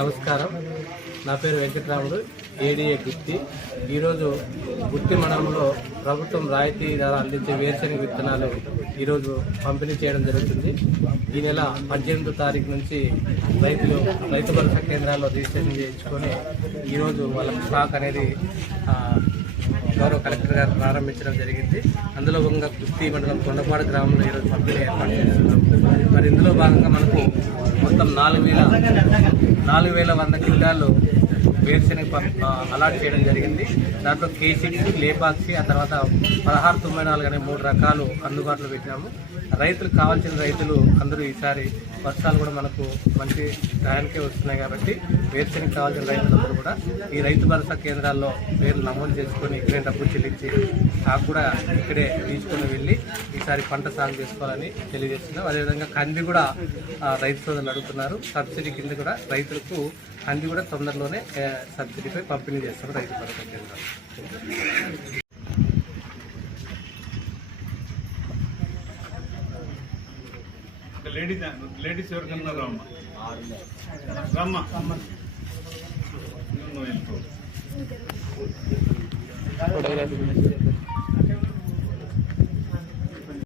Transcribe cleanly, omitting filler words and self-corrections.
నమస్కారం. నా పేరు వెంకటరాముడు, ఏడీఏ గుత్తి. ఈరోజు గుత్తి మండలంలో ప్రభుత్వం రాయితీ ధర అందించే వేరుశెనగ విత్తనాలు ఈరోజు పంపిణీ చేయడం జరుగుతుంది. ఈ నెల 18వ తారీఖు నుంచి రైతు భరోసా కేంద్రాల్లో రిజిస్ట్రేషన్ చేయించుకొని ఈరోజు వాళ్ళకి స్టాక్ అనేది గౌరవ కలెక్టర్ గారు ప్రారంభించడం జరిగింది. అందులో భాగంగా గుత్తి మండలం కొండపాడు గ్రామంలో ఈరోజు పంపిణీ ఏర్పాటు చేస్తున్నాం. మరి ఇందులో భాగంగా మనకు మొత్తం 4,100 క్వింటాలు వేరుశెనగ అలాట్ చేయడం జరిగింది. దాంట్లో K6, లేపాక్షి, ఆ తర్వాత 1694 అనే 3 రకాలు అందుబాటులో పెట్టినాము. రైతులకు కావాల్సిన రైతులు అందరూ ఈసారి వర్షాలు కూడా మనకు మంచి టయానికే వస్తున్నాయి కాబట్టి వేరుశెనగ కావాల్సిన రైతులందరూ కూడా ఈ రైతు భరోసా కేంద్రాల్లో పేర్లు నమోదు చేసుకొని ఇక్కడే డబ్బులు చెల్లించి నాకు కూడా ఇక్కడే తీసుకుని వెళ్ళి ఈసారి పంట సాగు చేసుకోవాలని తెలియజేస్తున్నాం. అదేవిధంగా కంది కూడా రైతు సోదరులు అడుగుతున్నారు. సబ్సిడీ కింద కూడా రైతులకు కంది కూడా తొందరలోనే సబ్సిడీపై పంపిణీ చేస్తారు రైతు భరోసా కేంద్రాలు. లేడీస్ ఎవరికన్నా రమ్మ ఫోటోగ్రఫీ